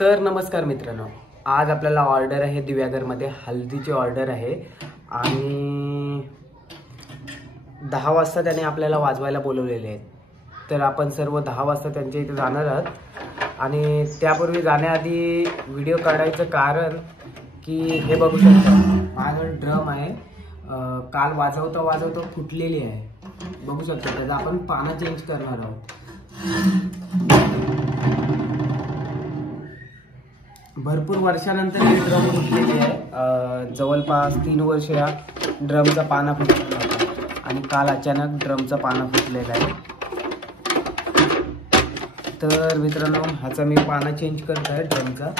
तर नमस्कार मित्रांनो, आज आपल्याला ऑर्डर आहे दिव्यागरमध्ये हल्दीची ऑर्डर आहे आणि 10 वाजता त्याने आपल्याला वाजवायला बोलवलेले आहेत. तर आपण सर्व 10 वाजता त्यांच्या इथे जाणार आहोत आणि त्यापूर्वी जाण्याआधी व्हिडिओ काढायचं कारण की हे बघू शकता माझं ड्रम आहे, काल वाजवता फुटलेली आहे. बघू शकता त्याचा आपण पानं चेंज करणार आहोत. भरपूर वर्षानंतर ही ड्रम फुटलेली आहे. जवळपास 3 वर्ष या ड्रमचा पाना फुटलेला होता आणि काल अचानक ड्रमचा पाना फुटलेला आहे. तर मित्रांनो, ह्याचा मी पाना चेंज करत आहे ड्रमचा.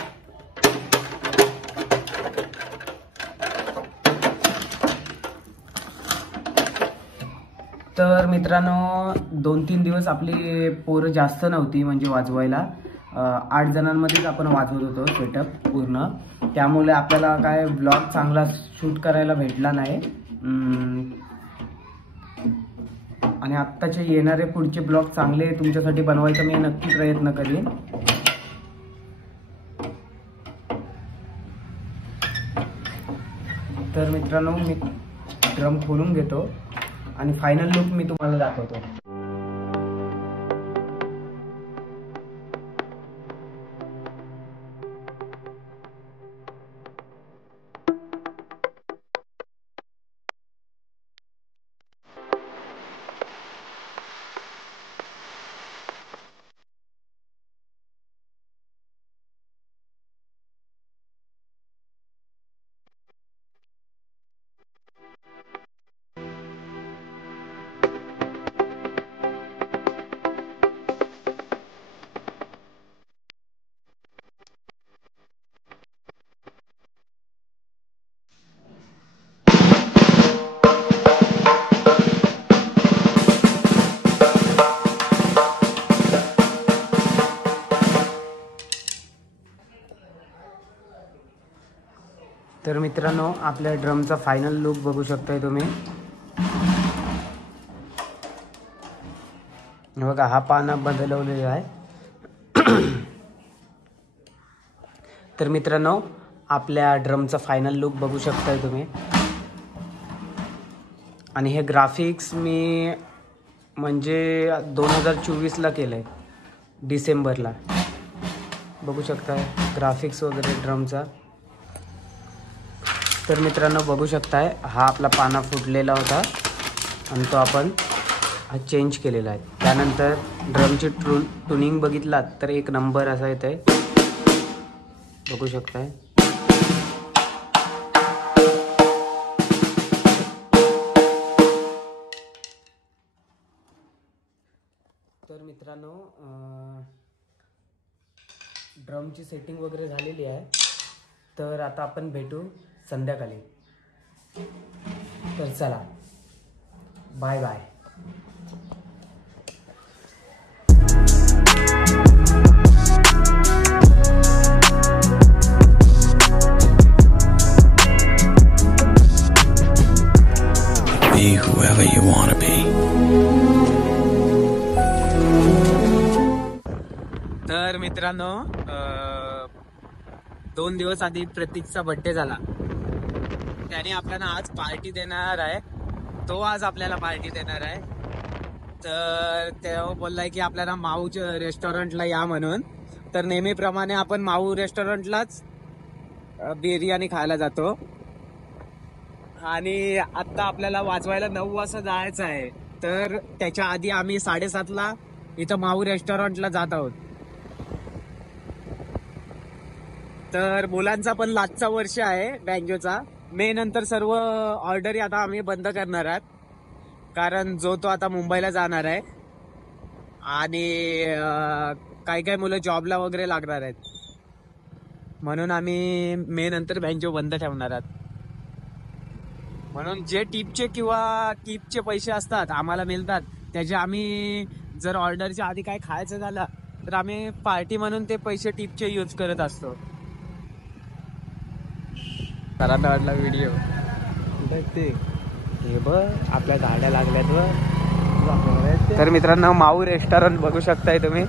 तर मित्रांनो, 2-3 दिवस आपली पोरं जास्त नव्हती म्हणजे वाजवायला. 8 जणांमध्येच आपण वाजवत होतो सेटअप पूर्ण. त्यामुळे आपल्याला काय ब्लॉग चांगला शूट करायला भेटला नाही आणि आत्ताचे येणारे पुढचे ब्लॉग चांगले तुमच्यासाठी बनवायचा मी नक्की प्रयत्न करेन. तर मित्रांनो, मी ड्रम खोलून घेतो आणि फायनल लुक मी तुम्हाला दाखवतो. तर मित्रांनो, आपल्या ड्रमचा फायनल लुक बघू शकताय तुम्ही. बघा, हा पाना बदलवलेला आहे. तर मित्रांनो, आपल्या ड्रमचा फायनल लुक बघू शकताय तुम्ही. आणि हे ग्राफिक्स मी म्हणजे 2024ला केलं आहे, डिसेंबरला. बघू शकताय ग्राफिक्स वगैरे ड्रमचा. तर मित्रांनो, बघू शकताय हा आपला पाना फुटलेला होता आणि तो आपण हा चेंज केलेला आहे. त्यानंतर ड्रमची ट्युनिंग बघितलात तर एक नंबर असा येत आहे. बघू शकताय. तर मित्रांनो, ड्रमची सेटिंग वगैरे झालेली आहे. तर आता आपण भेटू संध्याकाळी. तर चला, bye bye. Be whoever you want to be. तर मित्रांनो, 2 दिवस आधी प्रतीकचा बर्थडे झाला. त्याने आपल्याला आज पार्टी देणार आहे. तो आज आपल्याला पार्टी देणार आहे. तर तो बोललाय की आपल्याला माऊच्या रेस्टॉरंटला या म्हणून. तर नेहमीप्रमाणे आपण माऊ रेस्टॉरंटलाच बिर्याणी खायला जातो. आणि आत्ता आपल्याला वाजवायला 9 वाजता जायचं आहे. तर त्याच्या आधी आम्ही 7:30ला इथं माऊ रेस्टॉरंटला जात आहोत. तर मुलांचा पण लास्टचा वर्ष आहे बँजोचा. मे नंतर सर्व ऑर्डरी आता आम्ही बंद करणार आहात, कारण जो तो आता मुंबईला जाणार आहे आणि काही मुलं जॉबला वगैरे लागणार आहेत. म्हणून आम्ही मे नंतर बँजो बंद ठेवणार आहात. म्हणून जे टिपचे पैसे असतात आम्हाला मिळतात, त्याचे आम्ही जर ऑर्डरच्या आधी काय खायचं झालं तर आम्ही पार्टी म्हणून ते पैसे टिपचे यूज करत असतो. सरांना वाटला व्हिडिओ ते हे बघ, आपल्या गाड्या लागल्यात व. तर मित्रांनो, माऊ रेस्टॉरंट बघू शकताय तुम्ही.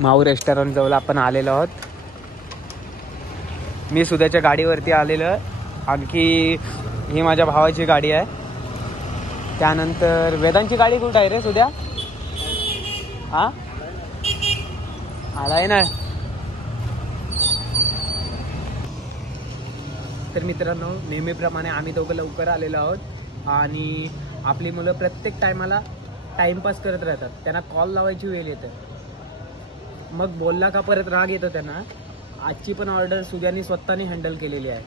माऊ रेस्टॉरंट जवळ आपण आलेलो आहोत. मी सुद्याच्या गाडीवरती आलेलो आहे. आणखी ही माझ्या भावाची गाडी आहे. त्यानंतर वेदांची गाडी कुठं आहे रे सुद्या? हा आलाय ना. तर मित्रांनो, नेहमीप्रमाणे आम्ही दोघं लवकर आलेलो आहोत आणि आपली मुलं प्रत्येक टायमाला टाइमपास करत राहतात. त्यांना कॉल लावायची वेळ येते, मग बोलला का परत राग येतो त्यांना. आजची पण ऑर्डर सुद्यानी स्वतःने हँडल केलेली आहे.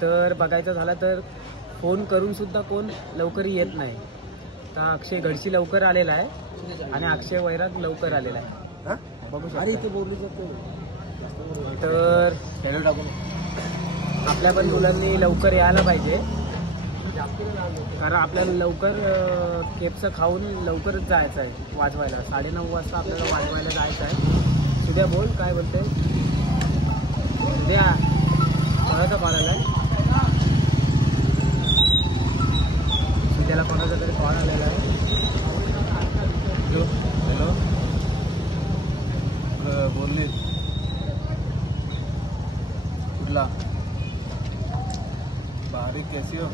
तर बघायचं झालं तर फोन करून सुद्धा कोण लवकर येत नाही. तर अक्षय घडशी लवकर आलेला आहे आणि अक्षय वैराग लवकर आलेला आहे. बघू शकतो. तर आपल्या पण मुलांनी लवकर यायला पाहिजे, कारण आपल्याला लवकर केपचं खाऊन लवकरच जायचं आहे वाजवायला. 9:30 वाजता आपल्याला वाजवायला जायचं आहे. उद्या बोल काय बोलते. उद्या कोणाचा कॉल आला आहे? उद्याला कोणाचा तरी कॉल आलेला आहे. हॅलो बोलली कुठला बारीक कैसी हो?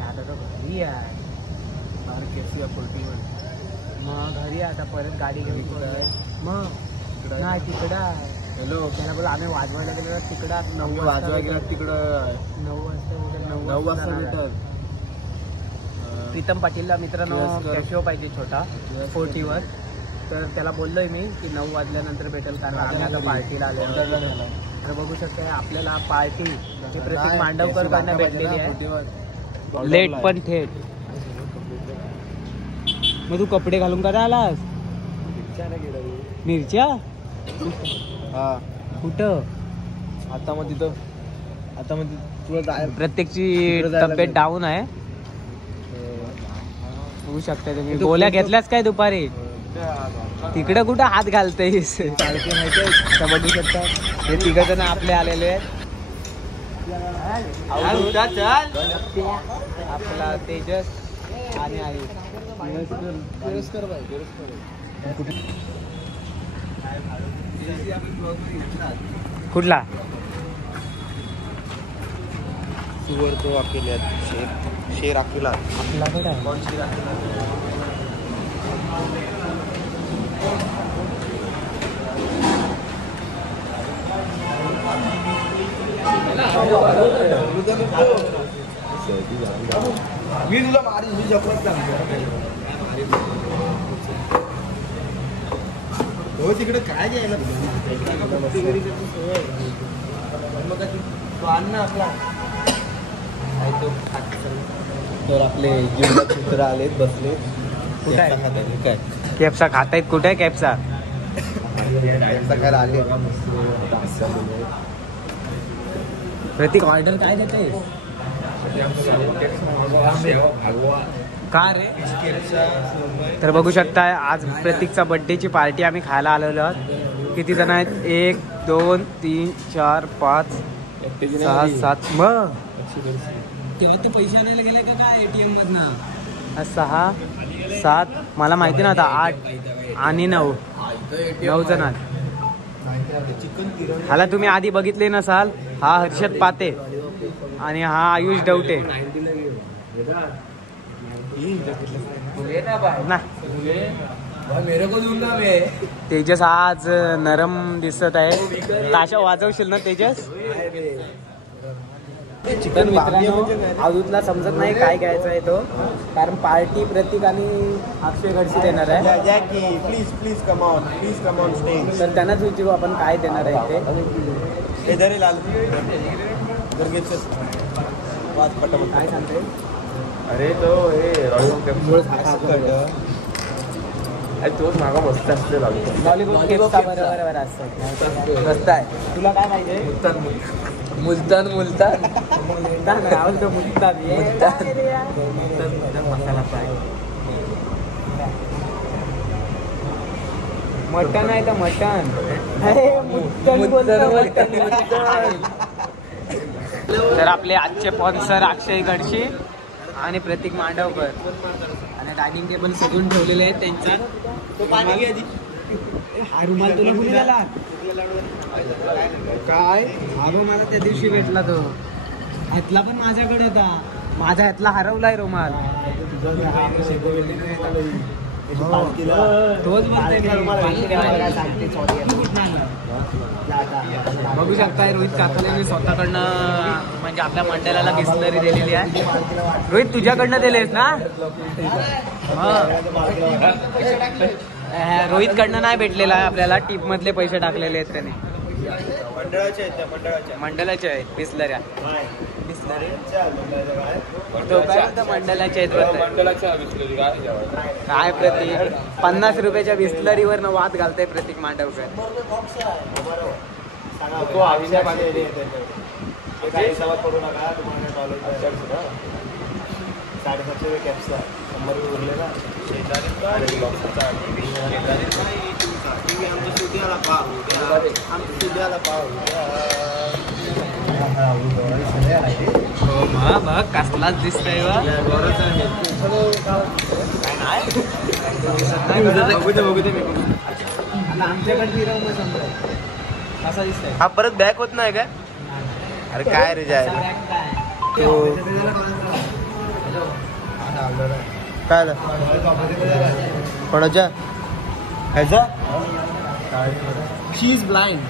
आता तर घरी आहे. बारीक कैसी पोल्ट्रीवर मग घरी आता परत गाडी घेऊन मग नाही तिकडं आहे. हॅलो त्याला बोला आम्ही वाजवायला गेलो तिकडं 9 वाजवा गेला तिकडं 9 वाजता 9 वाजता भेटल. प्रीतम पाटीलला मित्रांनो कॅशिओ पाहिजे छोटा 40वर. तर त्याला बोललोय मी की 9 वाजल्यानंतर भेटेल, कारण आम्ही आता पार्टीला आलो. तर बघू शकते आपल्याला पार्टी प्रतीक मांडवकर कडनं भेटलेली आहे. लेट पण थेट. मग तू कपडे घालून का आलास? मिरच्या हा कुठं? आता मग तिथं आता मग तुला जाय प्रत्येकची तब्येत डाऊन आहे. बघू शकता तुम्ही. गोळ्या घेतल्यास काय दुपारी? तिकडे कुठं हात घालतेस? बघू शकता हे 3 जण आपले आलेले आहेत. आपला तेजस आणि आई. कुठला सुवर तो अकेले शेर अकेला आपला कुठं मी तुला मारी जपत हो तिकडे काय घ्यायला तर आपले जीवनात चित्र आलेत बसले. कुठे आहे? काय कॅप्सा खातायत? कुठे आहे कॅप्सा? काय आले प्रतीक ऑर्डर काय देते का रे? तर बघू शकता आज प्रतीकचा बर्थडेची पार्टी आम्ही खायला आलेलो आहोत. किती जण आहेत? 1 2 3 4 5 6 7. मग तेव्हा ते पैसे आणायला गेले का काय ATM मधनं? 6 7 मला माहिती नव्हता. 8 आणि 9 जण आहेत. हाला तुम्ही आधी बघितले नसाल. हा हर्षद पाते आणि हा आयुष डवटे. तेजस आज नरम दिसत आहे. ताशा वाजवशील ना तेजस? चिकन मित्रांनो आजूतला समजत नाही काय घ्यायचं आहे तो, कारण पार्टी प्रतीक आणि अक्षय घडशी देणार आहे. Please come on stage. तर त्यांनाच विचारू आपण काय देणार आहे ते. काय सांगते? अरे तो तोच मागा मस्त असते लॉलीपॉप केपचा बरोबर असतं. मस्त आहे. तुला काय पाहिजे? मुलतान आवडतो. मुलतान मसाला फ्राय. मटन आहे तर मटन. तर आपले आजचे स्पॉन्सर अक्षय घडशी आणि प्रतीक मांडवकर आणि डायनिंग टेबल सजून ठेवलेले आहेत त्यांच्यात. हा रुमाल तुला कुणी झाला काय? अगं मला त्या दिवशी भेटला तो, ह्यातला पण माझ्याकडे होता, माझा ह्यातला हरवलाय रुमाल. तोच बघू शकताय रोहित काकाने स्वतःकडनं म्हणजे आपल्या मंडळाला बिस्लरी दिलेली आहे. रोहित तुझ्याकडनं दिलेस ना? रोहित कडनं नाही भेटलेला आहे आपल्याला, टिप मधले पैसे टाकलेले आहेत त्याने. मंडळाचे आहेत बिस्लऱ्या. मंडळाचे काय प्रतीक 50 रुपयाच्या बिस्लरीवर वाद घालतोय प्रतीक मांडवकर. बघ कसलाच दिसतंय आमच्याकडे कसा दिसतंय. हा परत बॅक होत नाही काय? अरे काय रे जाय काय कोणाच्या ह्याचा she is blind.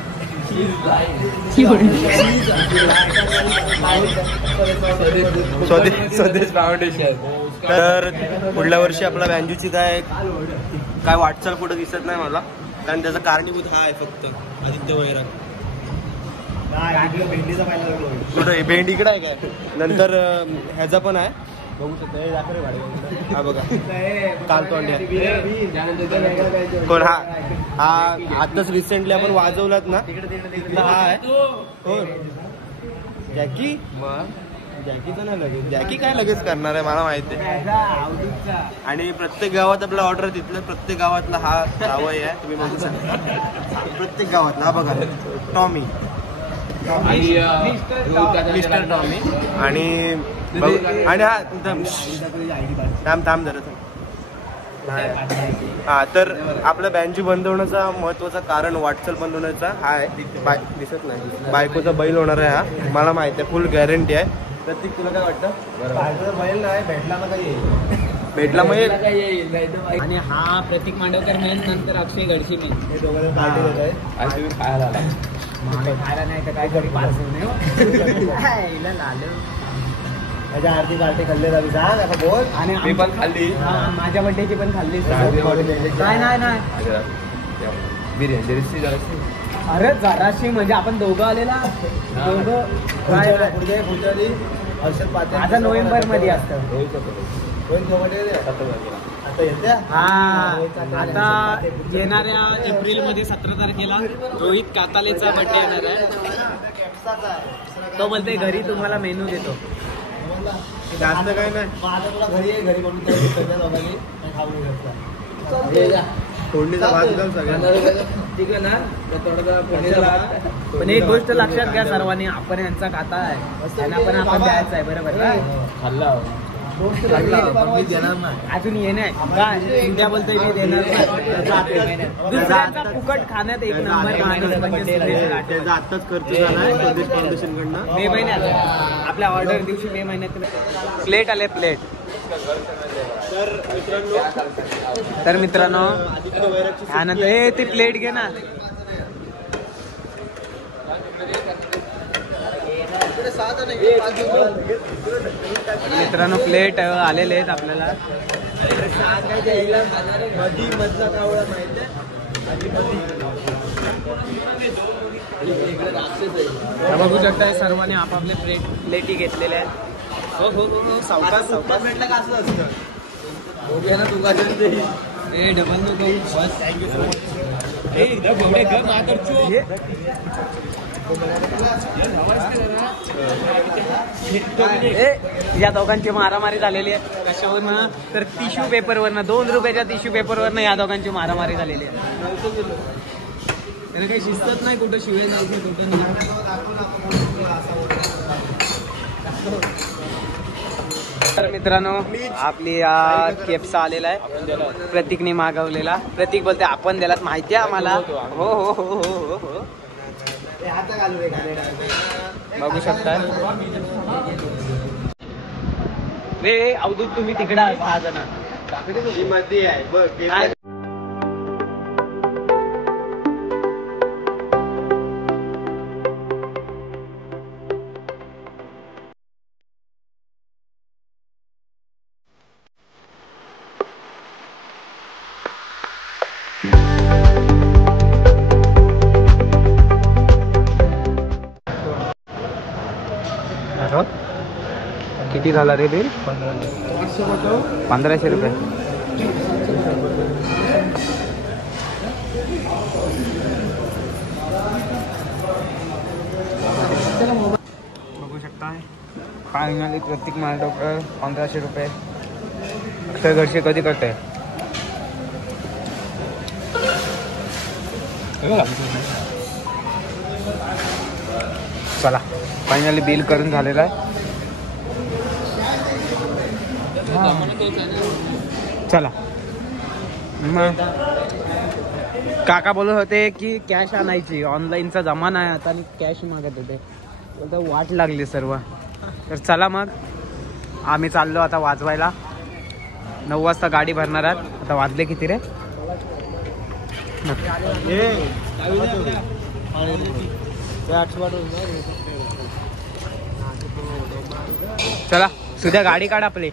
Swades foundation. तर पुढल्या वर्षी आपला बँजूची काय वाटचाल कुठं दिसत नाही मला, कारण त्याचा कारणीभूत हा आहे फक्त आदित्य वैराग. कुठं भेंडी इकडे आहे काय? नंतर ह्याचा पण आहे बघू शकता. हा बघा कालतोंड्या कोण? हा आताच रिसेंटली आपण वाजवलात ना, हा आहे कोण? जॅकी. जॅकीचं नाही लगेच, जॅकी काय लगेच करणार आहे मला माहिती आहे. आणि प्रत्येक गावात आपला ऑर्डर तिथलं, प्रत्येक गावातला हा गावही आहे तुम्ही बघू शकता. प्रत्येक गावातला हा बघा टॉमी, मिस्टर टॉमी. आणि हा थांब जरा. हा तर आपलं बँजू बंद होण्याचा महत्वाचा कारण, वाटचाल बंद होण्याचा हा आहे. दिसत नाही, बायकोचा बैल होणार आहे हा, मला माहिती आहे, फुल गॅरंटी आहे. प्रत्येक तुला काय वाटतं? बैल नाही भेटला ना, काही भेटला मग येईल. आणि हा प्रतीक मांडवकर मेन, नंतर अक्षय गडशी मेन. हे दोघं खायला खायला नाही तर काय करी पार्सल नाही. त्याच्या आरती पार्टी खाल्ली जावी सांग आता बोल. आणि मी पण खाल्ली, माझ्या बड्डेची पण खाल्ली. नाही बिर्याणी. अरे जराशी म्हणजे आपण दोघं आलेला, दोघं आता नोव्हेंबर मध्ये असतं. हा आता येणाऱ्या एप्रिल मध्ये 17 तारखेला रोहित कातालेचा बड्डे येणार आहे. तो बोलते घरी तुम्हाला मेनू देतो. जास्त काय नाही, घरी बनवून फोडणीचा भात घाल सगळ्यांना. ठीक आहे ना, पण एक गोष्ट लक्षात घ्या सर्वांनी, आपण यांचा खाता आहे, त्यांना पण आपण द्यायचा आहे. बरोबर खाल्ला अजून येणे काय उद्या बोलतोय मी देणार नाही. दुसऱ्यांचा फुकट खाण्यात एक नंबर माणूस म्हणजे त्याचा आत्ताच खर्च झालाय स्वदेश फाउंडेशन कडनं. मे महिन्यात आपल्या ऑर्डर दिवशी मे महिन्यात प्लेट आले प्लेट. तर मित्रांनो त्यानंतर हे ती प्लेट घे ना. मित्रांनो प्लेट आलेले आहेत आपल्याला. बघू शकताय सर्वांनी आपापले प्लेटी घेतलेल्या आहेत. हो हो हो सावकाश सावकाश भेटला का असं असतं. बघूया ना तू का डबल नको बस. Thank you so much. या दोघांची मारामारी झालेली आहे. कशावरनं तर टिश्यू पेपरवरनं, 2 रुपयाच्या टिश्यू पेपरवरनं या दोघांची मारामारी झालेली आहे. त्याला काही शिस्तच नाही, कुठं शिवाय जायचं कुठं नाही. तर मित्रांनो आपली केप्सा आलेला आहे, प्रतीकने मागवलेला. प्रतीक बोलते आपण दिलात, माहिती आहे आम्हाला. हो हो हो हो हो हो. बघू शकता रे अवधूत, तुम्ही तिकडे 6 जण मध्ये आहे बघ. किती झाला रे बिल? 1500 रुपये. बघू शकता फायनली प्रतीक मालडोकर 1500 रुपये. अक्षय घरचे कधी करते? चला फायनली बिल करून झालेलं आहे. चला मग काका बोलत होते की कॅश आणायची, ऑनलाईनचा जमाना आहे आता आणि कॅश मागत होते. बोलतो वाट लागली सर्व. तर चला मग आम्ही चाललो आता वाजवायला. 9 वाजता गाडी भरणार आहात. आता वाजले किती रे? चला सुद्या गाडी काढ आपली.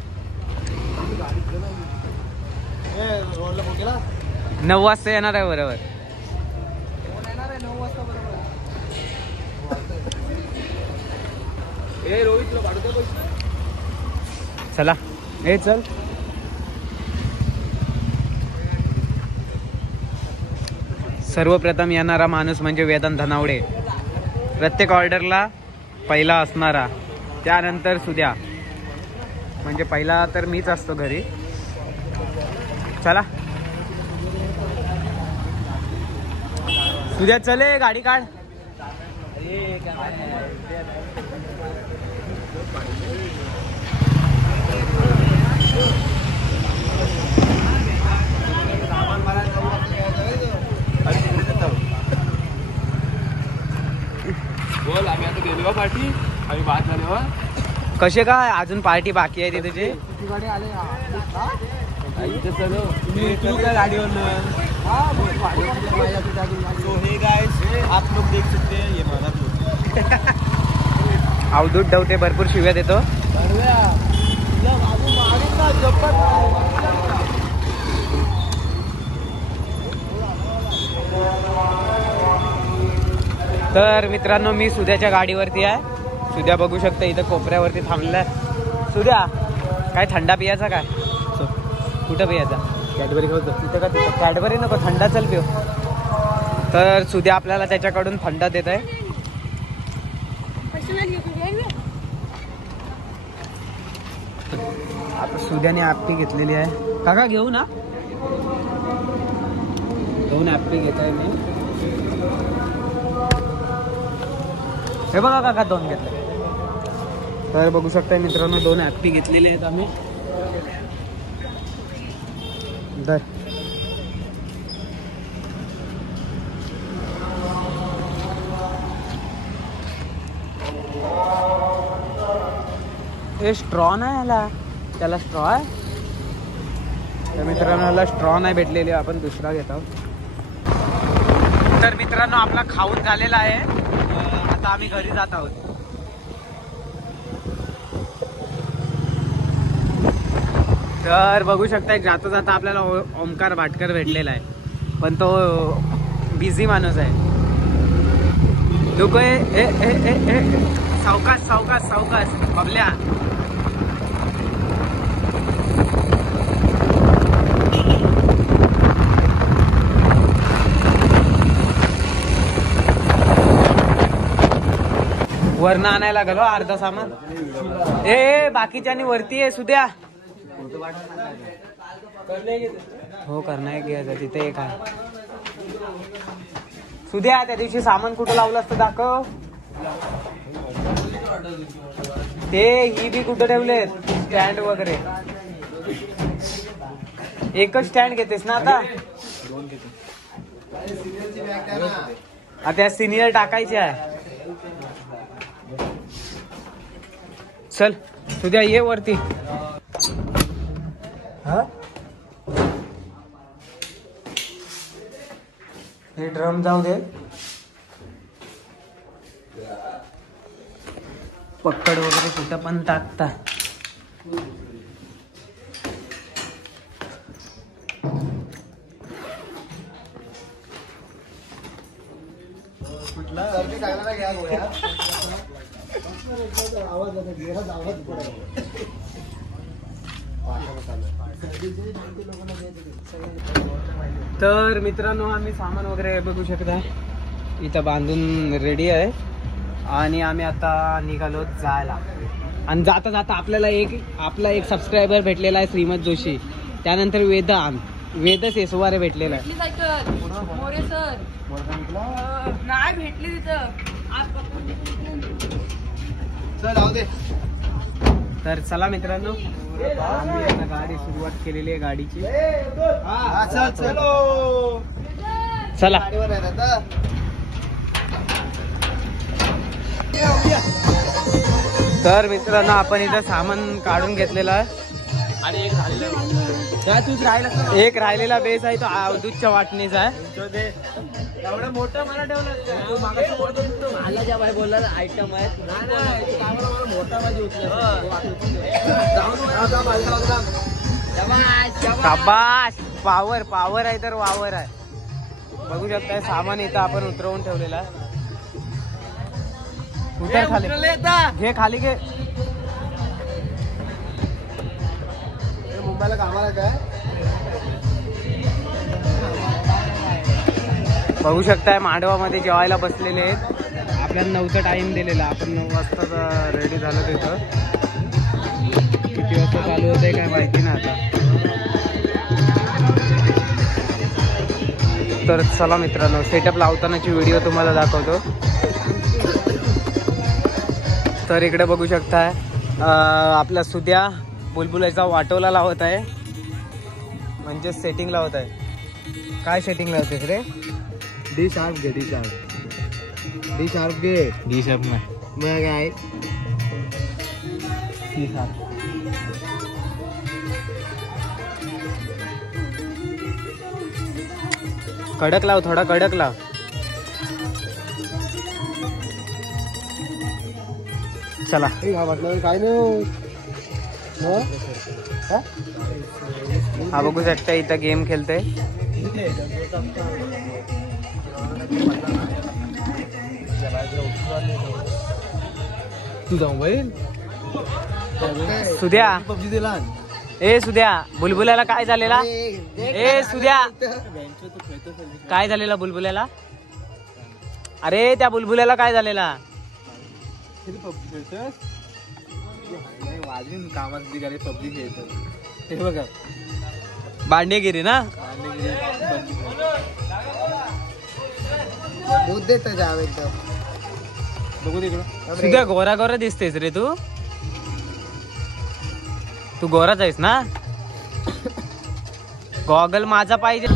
9 वाजता येणार आहे बरोबर. चला हे चल. सर्वप्रथम येणारा माणूस म्हणजे वेदांत धनावडे. प्रत्येक ऑर्डरला पहिला असणारा. त्यानंतर सुद्या, म्हणजे पहिला तर मीच असतो घरी. चला सुद्या चले गाडी काढ. बोल आम्ही आता गेलो पार्टी, आम्ही बात झालो. कसे काय अजून पार्टी बाकी आहे ते तुझे? तू काय गाडीवर हे गाइस आप लोग देख सकते हैं ये माझा अवधूत डवटे भरपूर शिव्या देतो. तर मित्रांनो मी सुद्याच्या गाडीवरती आहे. सुद्या बघू शकता इथं कोपऱ्यावरती थांबलाय. सुद्या काय थंडा पियाचा काय? कुठं पियाचा? कॅडबरी खाऊ तिथं का? तिथं कॅडबरी नको, थंडा चल पिऊ. तर सुद्या आपल्याला त्याच्याकडून थंडा देत आहे. आता सुद्याने ॲप्पी घेतलेली आहे. काका घेऊ ना? 2 ॲप्पी घेत आहे मी. हे बघा काका 2 घेतले. तर बघू शकता मित्रांनो 2 ॲप्पी घेतलेले आहेत आम्ही. दर हे स्ट्रॉ नाही ह्याला, त्याला स्ट्रॉ आहे. तर मित्रांनो ह्याला स्ट्रॉ नाही भेटलेली, आपण दुसरा घेत आहोत. तर मित्रांनो आपला खाऊन झालेला आहे. आता आम्ही घरी जात आहोत. तर बघू शकता जाता जाता आपल्याला ओमकार भाटकर भेटलेला आहे, पण तो बिझी माणूस आहे. लोक सावकाश सावकाश सावकाश बबल्या. वरनं आणायला गेलो अर्धा सामान. ए बाकीच्यानी वरती आहे सुद्या. हो करणार घ्यायचं तिथे एक आहे. सुद्या त्या दिवशी सामान कुठं लावलं असतं दाखव. ते ही बी कुठं ठेवलेत? स्टँड वगैरे एकच स्टँड घेतेस ना आता? आता सिनियर टाकायचे आहे. चल तुझ्या ये वरती. हे ड्रम जाऊ दे. पक्कड वगैरे कुठं पण टाकता. तर मित्रांनो आम्ही सामान वगैरे बघू शकता इथं बांधून रेडी आहे आणि आम्ही आता निघालो जायला. आणि जाता जाता आपला एक सबस्क्रायबर भेटलेला आहे श्रीमत जोशी. त्यानंतर वेद सेसवारे भेटलेला आहे. नाही भेटली तिथं. तर चला मित्रांनो आम्ही आता गाडी सुरुवात केलेली आहे गाडीची. चला तर मित्रांनो आपण इथं सामान काढून घेतलेलं आहे आणि एक राहिलेला बेस आहे तो अवधूतच्या वाटणीचा आहे. एवढं मोठं मला ठेवलं मला ज्या बाई बोलला आयटम आहे शाबास. पावर आहे तर वावर आहे. बघू शकताय सामान इथं आपण उतरवून ठेवलेला आहे. उतर खाली घे खाली घे. मुंबईला कामाला काय बघू शकताय मांडवामध्ये जेवायला बसलेले आहेत. आपल्याला 9चा टाइम दिलेला. आपण 9 वाजता रेडी झालो तिथं. किती वाजता चालू होत आहे काय माहिती ना आता. तर चला मित्रांनो सेटअप लावतानाची व्हिडिओ तुम्हाला दाखवतो. तर इकडे बघू शकताय आपला सुद्या बुलबुलाचा वाटोला लावत आहे म्हणजे सेटिंग लावत आहे. काय सेटिंग लावतेस रे? डी शार्प घे. डी शार्प घे. डी शार्प नाही मग काय सी शार्प. कडक लाव थोडा कडक लाव. चला म्हटलं काय नाही. हा बघू शकता इथं गेम खेळते. तू जाऊ बैल सुद्या पबजी दिला. ए सुद्या बुलबुल्याला काय झालेला? ए सुद्या काय झालेला बुलबुल्याला? अरे त्या बुलबुल्याला काय झालेला? पबजी खेळतोस वाजून कामात निघाले पबजी खेळतो. हे बघा बांडेगिरी ना. दूध देत जाव एकदम. बघू तिकडं सुद्या गोरा गोरा दिसतेस रे तू. तू गोराच आहेस ना. गॉगल माझा पाहिजे.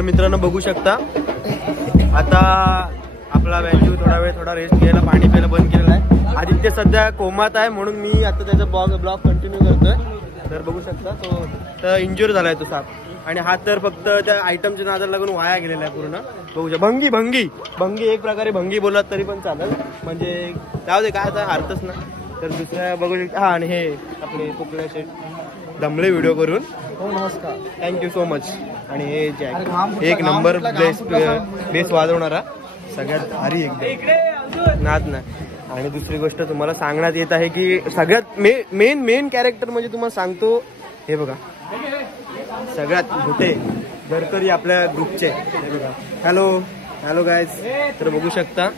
तर मित्रांनो बघू शकता आता आपला बँजू थोडा रेस्ट घ्यायला पाणी प्यायला बंद केलेला आहे. आदित्य सध्या कोमात आहे म्हणून मी आता त्याचा ब्लॉग कंटिन्यू करतोय. तर बघू शकता तो तर इंज्युअर झालाय तो साप आणि हा तर फक्त त्या आयटमच्या नादाला लागून वाया गेलेला आहे पूर्ण. बघू शकता भंगी एक प्रकारे भंगी बोललात तरी पण चालेल म्हणजे जाऊ दे काय आता अर्थच ना. तर दुसऱ्या बघू शकता हा आणि हे आपले कोकणा शेट दमले व्हिडिओ करून. हो नमस्कार थँक्यू सो मच. आणि हे जॅक एक नंबर बेस वाजवणारा सगळ्यात भारी एकदम नाद नाही. आणि दुसरी गोष्ट तुम्हाला सांगण्यात येत आहे की सगळ्यात मेन कॅरेक्टर म्हणजे तुम्हाला सांगतो हे बघा सगळ्यात मोठे गडकरी आपल्या ग्रुपचे हे बघा. Hello guys. तर बघू शकता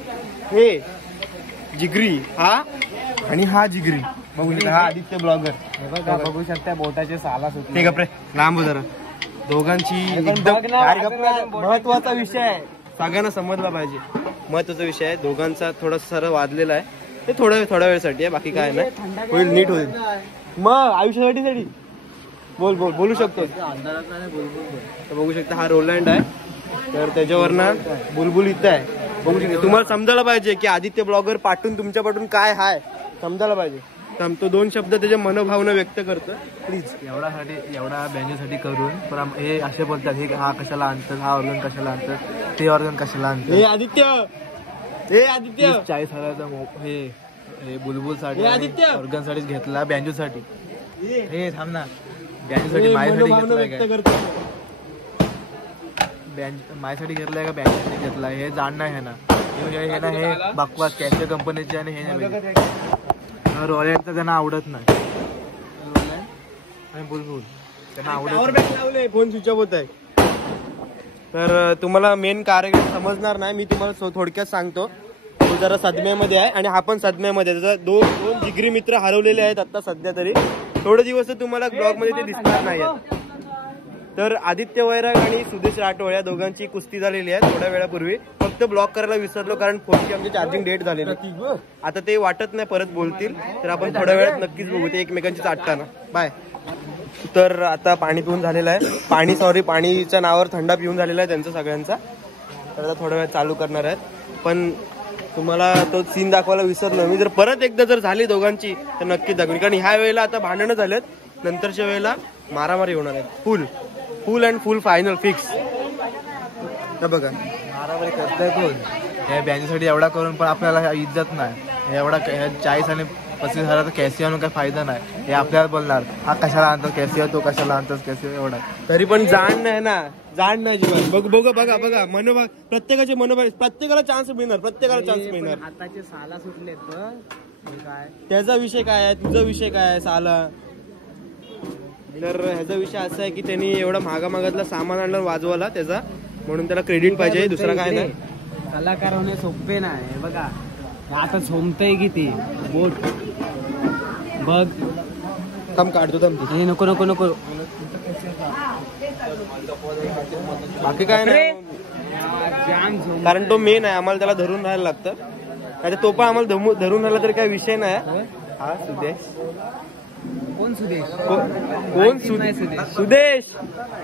हे जिगरी हा आणि हा जिगरी बघू शकता हा आदित्य ब्लॉगर बघू शकता बोटाचे साला सुटले. ते गप्रे लांब जरा दोघांची महत्वाचा विषय आहे सगळ्यांना समजला पाहिजे. महत्वाचा विषय आहे दोघांचा थोडासा सर वाजलेला आहे ते थोड्या वेळसाठी आहे बाकी काय नाही होईल नीट होईल मग आयुष्यासाठी बोलू शकतो. तर बघू शकता हा रोलँड आहे तर त्याच्यावरनं बुलबुल इथं आहे. बघू शकता तुम्हाला समजायला पाहिजे की आदित्य ब्लॉगर पाठून तुमच्या पाठून काय हाय समजायला पाहिजे. तर तो 2 शब्द त्याच्या मनोभावना व्यक्त करतो प्लीज. एवढा बँजूसाठी करून पण हे असे बोलतात हे हा कशाला आणतात हा ऑर्गन कशाला आणतात ते ऑर्गन कशाला आणतात. हे आदित्य 40,000चा हे बुलबुल साठी ऑर्गन साठीच घेतला बँजूसाठी. हे थांब ना बँजूसाठी माझ्यासाठी घेतलाय माझ्यासाठी घेतलाय का बँजूसाठी घेतलाय हे जाणणं आहे ना. हे ना हे बकवास कॅशच्या कंपनीचे आणि हे रॉयलचा त्यांना आवडत नाही. आणि बुलबुल त्यांना आवडत फोन स्विच ऑफ होत आहे. तर तुम्हाला मेन कार्य समजणार नाही मी तुम्हाला थोडक्यात सांगतो. तो जरा सदम्यामध्ये आहे आणि हा पण सदम्यामध्ये त्याचा दोन जिगरी मित्र हरवलेले आहेत आता सध्या तरी. थोडे दिवस तुम्हाला ब्लॉग मध्ये ते दिसणार नाही. तर आदित्य वैराग आणि सुदेश राठोड या दोघांची कुस्ती झालेली आहे थोड्या वेळापूर्वी. फक्त ब्लॉक करायला विसरलो कारण फोनची आमची चार्जिंग डेट झालेली. आता ते वाटत नाही परत बोलतील तर आपण थोड्या वेळात नक्कीच बघू ते एकमेकांची चाटताना. बाय. तर आता पाणी पिऊन झालेलं आहे पाणीच्या नावावर थंडा पिऊन झालेला आहे त्यांचा सगळ्यांचा. तर आता थोड्या वेळात चालू करणार आहेत पण तुम्हाला तो सीन दाखवायला विसरलो मी. जर परत एकदा जर झाली दोघांची तर नक्कीच दाखवेन कारण ह्या वेळेला आता भांडणं झालेत नंतरच्या वेळेला मारामारी होणार आहेत. फुल अँड फुल फायनल फिक्स. तर बघा मारामारी करताय कोण या बँजूसाठी एवढा करून पण आपल्याला इज्जत नाही. एवढा 40 आणि 35,000 कॅसिओ आणून काही फायदा नाही. हे आपल्याला बोलणार हा कशाला आणतो कॅसिओ तो कशाला आणतोस कॅसिओ एवढा तरी पण जाण नाही जीवन. बघा मनोभाव प्रत्येकाचे मनोभाव प्रत्येकाला चान्स मिळणार. हाताचे साला सुटले काय त्याचा विषय काय आहे तुझा विषय काय आहे साला. तर ह्याचा विषय असा आहे की त्यांनी एवढा महागातला सामान आणलं वाजवायला त्याचा म्हणून त्याला क्रेडिट पाहिजे दुसरा काय नाही. कलाकार होणे सोपे नाही. बघा आता झोमतय किती बोट बघ काम काढतो नको बाकी काय नाही कारण तो मेन आहे आम्हाला त्याला धरून राहायला लागतं. नाही तो पण आम्हाला धरून राहिला तरी काही विषय नाही. हा सुदेश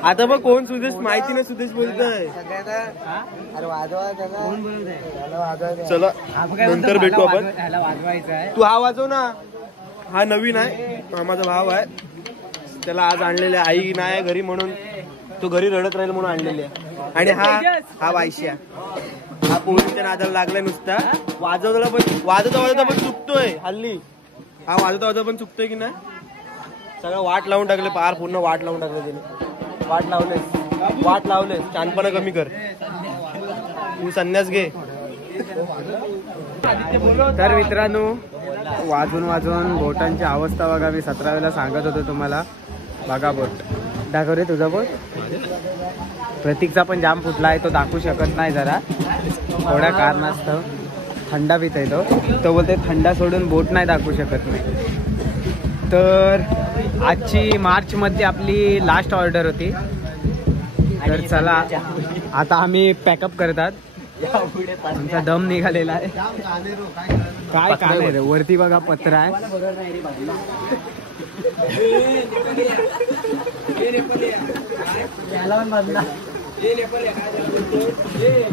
आता बघ कोण सुदेश माहिती नाही. सुदेश बोलतोय चला नंतर भेटू आपण. तू हा वाजव ना. हा नवीन आहे हा माझा भाव आहे त्याला आज आणलेले आई नाही घरी म्हणून तो घरी रडत राहील म्हणून आणलेले आहे. आणि हा वायश्या हा पोलीसच्या नादाला लागलाय नुसता वाजवता पण चुकतोय हल्ली. हा वाजवता पण चुकतोय की नाही. सगळं वाट लावून टाकले पार पूर्ण वाट लावून टाकले त्याने. वाट लावले छानपणा कमी कर तू संन्यास घे. तर मित्रांनो वाजून बोटांची अवस्था बघा. मी 17 वेळेला सांगत होतो तुम्हाला. बघा बोट दाखव रे तुझा बोट. प्रतीकचा पण जाम फुटला आहे तो दाखवू शकत नाही जरा थोड्या कारणास्तव. थंडा पित आहे तो बोलते थंडा सोडून बोट नाही दाखवू शकत नाही. तर आजची मार्चमध्ये आपली लास्ट ऑर्डर होती. तर चला आता आम्ही पॅकअप करतात. आमचा दम निघालेला आहे. काय काय रे वरती बघा पत्र आहे. ये